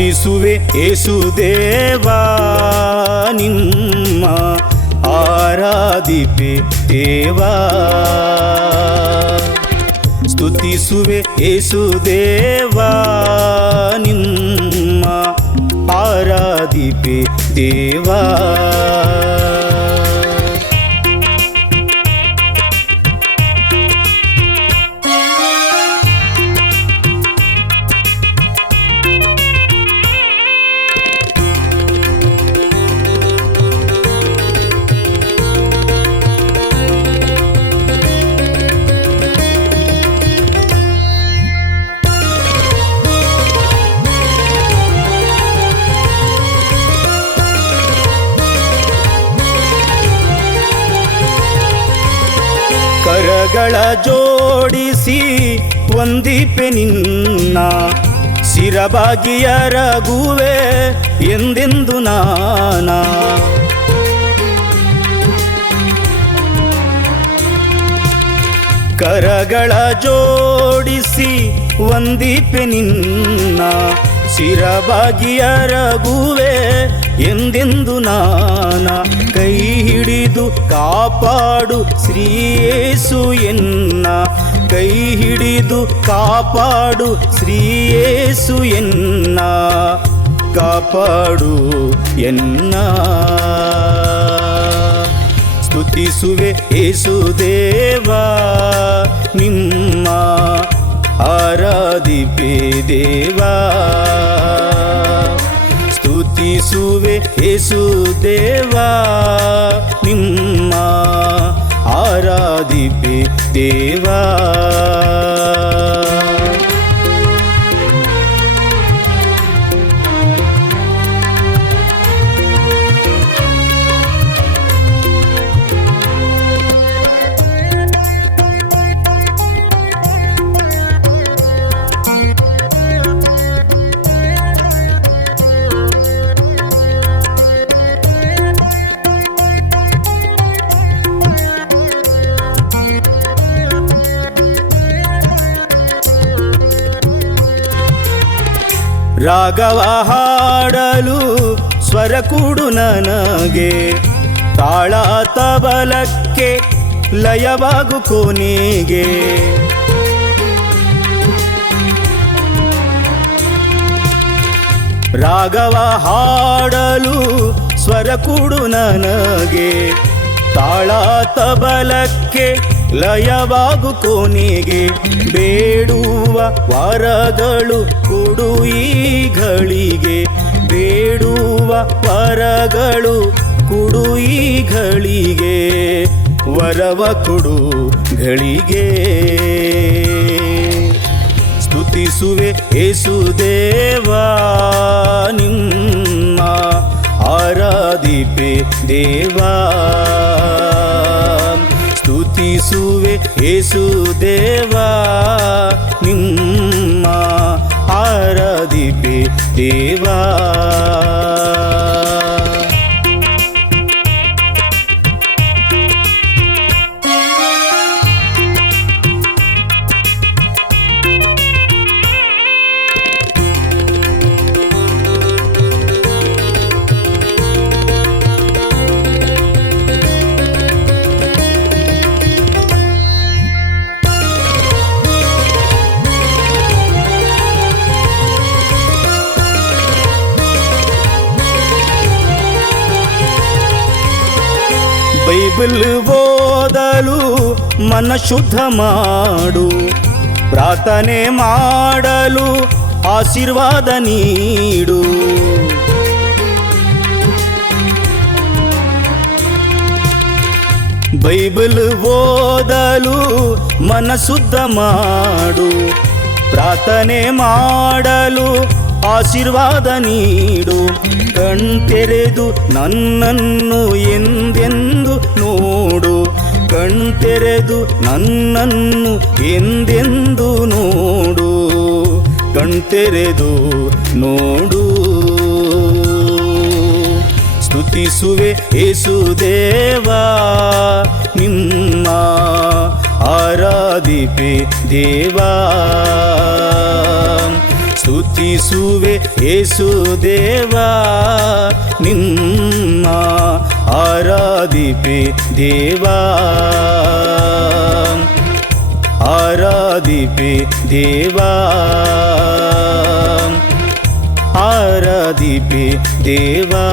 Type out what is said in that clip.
ಸ್ತುತಿಸುವೆ ಯೇಸುದೇವಾ ನಿಮ್ಮ ಆರಾಧಿಪೆ ದೇವಾ. ಸ್ತುತಿಸುವೆ ಯೇಸುದೇವಾ ನಿಮ್ಮ ಆರಾಧಿಪೆ ದೇವಾ. ಕರಗಳ ಜೋಡಿಸಿ ವಂದಿಪೆ ನಿನ್ನ ಸಿರಬಾಗಿಯರಗುವೆ ಎಂದೆಂದು ನಾನ. ಕರಗಳ ಜೋಡಿಸಿ ಒಂದಿಪೆ ನಿನ್ನ ಸಿರಬಾಗಿಯರಗುವೆ ಎಂದೆಂದು ನಾನ ಕೈ ಹಿಡಿದು ಕಾಪಾಡು ಶ್ರೀಯೇಸು ಎನ್ನ. ಕೈ ಹಿಡಿದು ಕಾಪಾಡು ಶ್ರೀಯೇಸು ಎನ್ನ. ಕಾಪಾಡು ಎನ್ನ. ಸ್ತುತಿಸುವೆ ಏಸುದೇವಾ ನಿಮ್ಮ ಆರಾಧಿಪೆ ದೇವಾ. ಸ್ತುತಿಸುವೆ ಏಸುದೇವಾ ನಿಮ್ಮ ಆರಾಧಿಪೆ ದೇವಾ ರಾಗವ ಹಾಡಲು ಸ್ವರ ಕೂಡು ನನಗೆ. ತಾಳ ತಬಲಕ್ಕೆ ಲಯವಾಗು ಕೊನೆಗೆ. ರಾಗವ ಹಾಡಲು ಸ್ವರ ಕೂಡು ನನಗೆ. ತಾಳ ತಬಲಕ್ಕೆ ಲಯವಾಗು ಕೊನೆಗೆ. ಬೇಡುವ ವರಗಳು ಕೊಡು ಈಗಳಿಗೆ ಬೇಡುವ ವರಗಳು ಕೊಡು ಈಗಳಿಗೆ ವರವ ಕೊಡು ಗಳಿಗೆ ಸ್ತುತಿಸುವೆ ಏಸುದೇವಾ ನಿಮ್ಮ ಆರಾಧಿಪೆ ದೇವಾ. ಸ್ತುತಿಸುವೆ ಏಸುದೇವಾ ನಿಮ್ಮ ಆರಾಧಿಪೆ ದೇವಾ. ಬೈಬಲ್ ಓದಲು ಮನ ಶುದ್ಧ ಮಾಡು ಪ್ರಾರ್ಥನೆ ಮಾಡಲು ಆಶೀರ್ವಾದ ನೀಡು ಬೈಬಲ್ ಓದಲು ಮನ ಶುದ್ಧ ಮಾಡು ಪ್ರಾರ್ಥನೆ ಮಾಡಲು ಆಶೀರ್ವಾದ ನೀಡು ಕಣ್ತೆರೆದು ನನ್ನನ್ನು ಎಂದೆಂದು ನೋಡು, ಕಣ್ತೆರೆದು ನನ್ನನ್ನು ಎಂದೆಂದು ನೋಡು, ಕಣ್ತೆರೆದು ನೋಡು. ಸ್ತುತಿಸುವೆ ಯೇಸುದೇವಾ ನಿಮ್ಮ ಆರಾಧಿಪೆ ದೇವಾ. ಸ್ತುತಿಸುವೆ ಏಸು ದೇವಾ, ನಿಮ್ಮ अरीपे देवा। अरदिपे देवा। अरदिपे देवा।